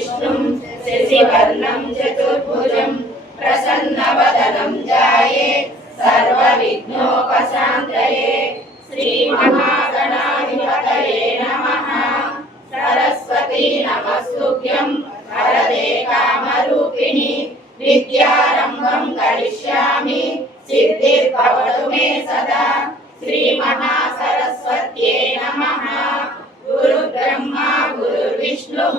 विष्णुं शशिवर्णं चतुर्भुजं प्रसन्नवदनं जाये सर्वविघ्नोपशान्तये श्रीमहागणाधिपतये नमः सरस्वती नमस्तुभ्यं वरदे कामरूपिणि विद्यारम्भं करिष्यामि सिद्धिर्भवतु मे सदा श्रीमहासरस्वत्यै नमः गुरुब्रह्मा गुरुर्विष्णुः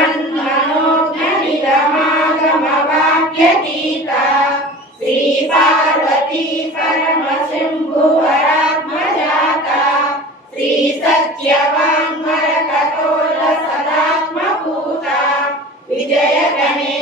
श्रीमन्मनोज्ञनिगमागमवाक्यतीता श्रीपार्वती परमशम्भुवरात्मजाता श्रीसत्यवाङ्मरकतोलसदात्मभूता विजयगणे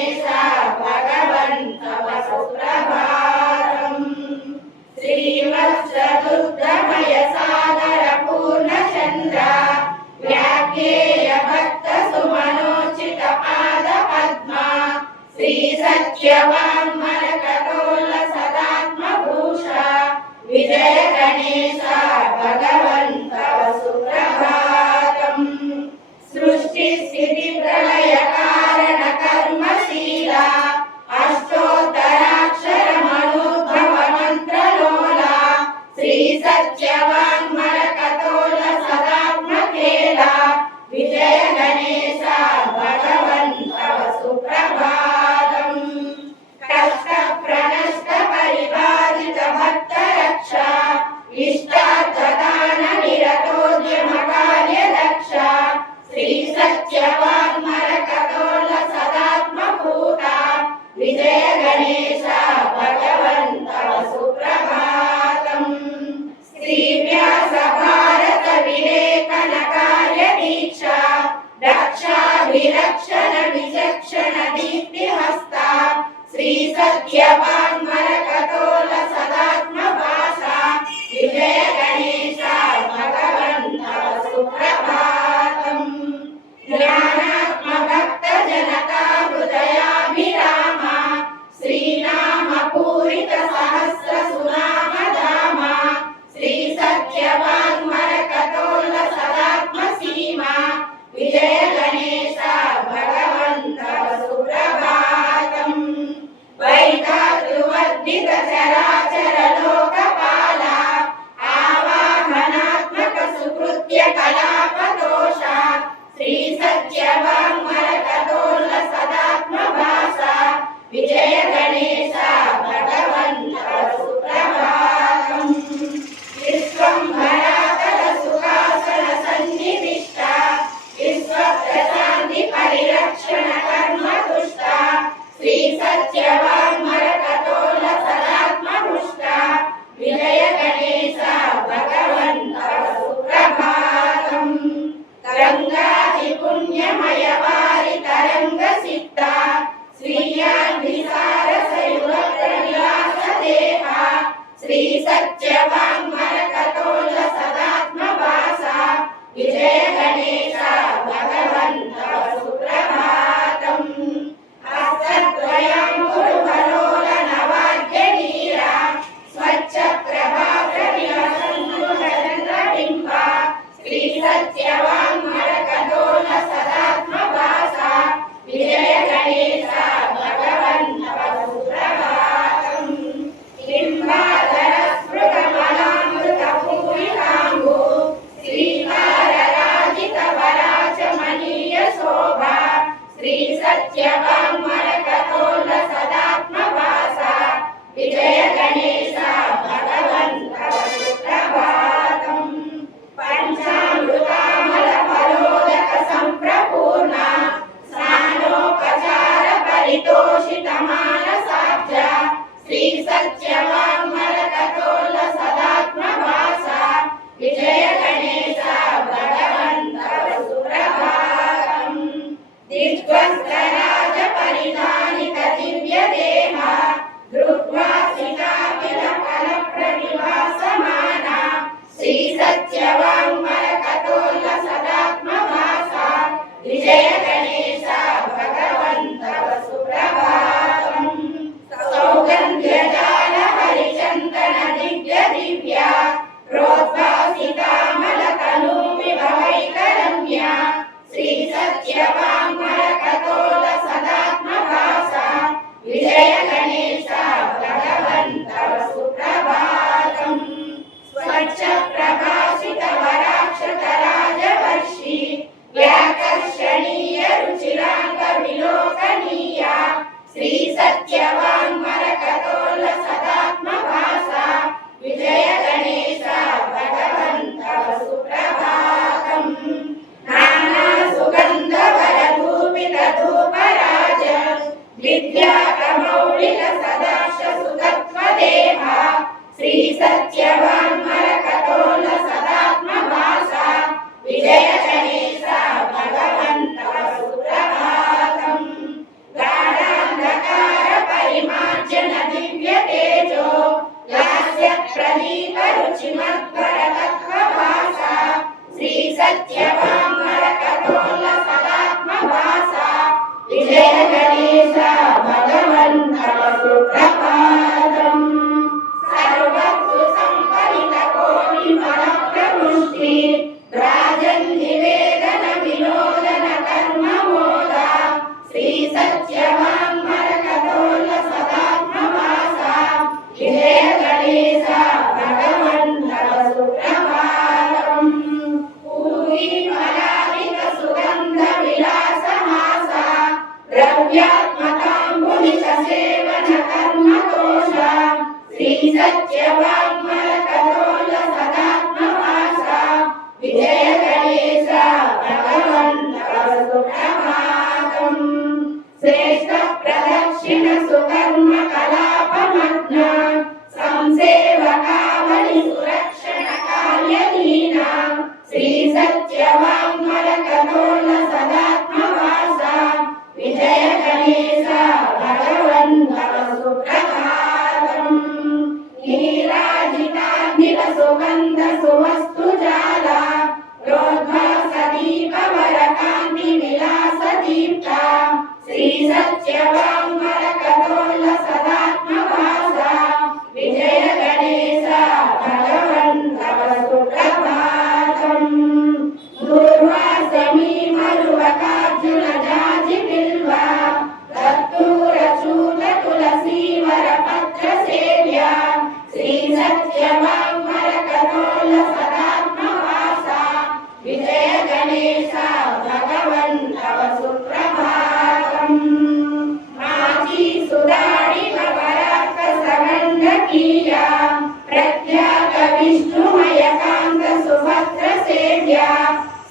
सत्यवाङ्मलकटोल सदात्मभूष विजय गणेश भगवन्तव सुप्रभातम् सृष्टिस्थिति रक्षा विलक्षण विचक्षण दीप्तिहस्ता श्रीसत्यवा नित्यकलापदोषा श्रीसत्यवाङ्मल श्री सत्यवा When Fatima सुकर्म कलापमग्न संसेवकावलि सुरक्ष ప్రదీప్తాం శ్రీ సత్యవాంగల కదోల్ల సదాత్మవాస విజయ గణేశ భగవన్ తవ సుప్రభాతం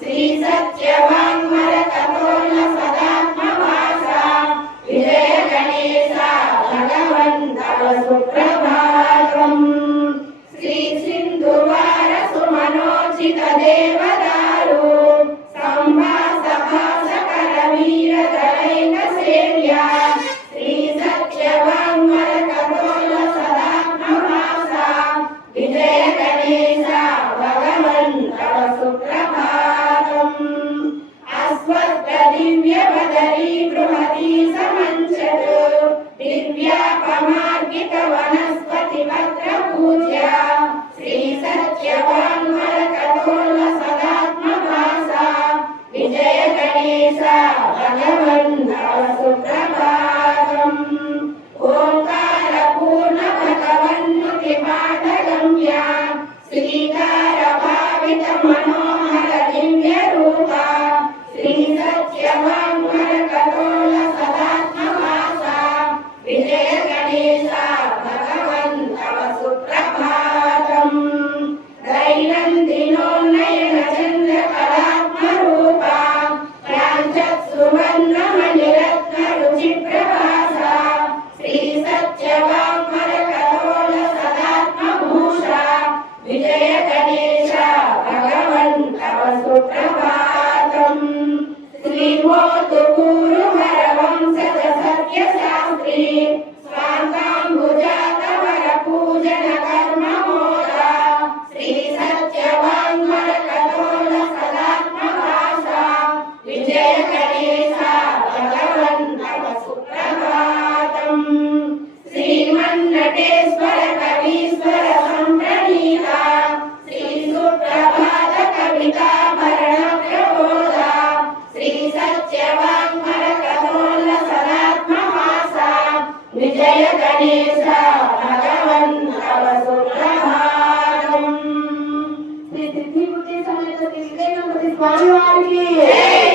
श्री सत्यवान విజయకటేశ భగవంతవ సుప్రభాతం శ్రీమన్నటేశ్వర కవీశ్వర సంప్రణీత శ్రీ సుప్రభాత కవితా మరణ ప్రబోధ శ్రీ స్వామి వారికి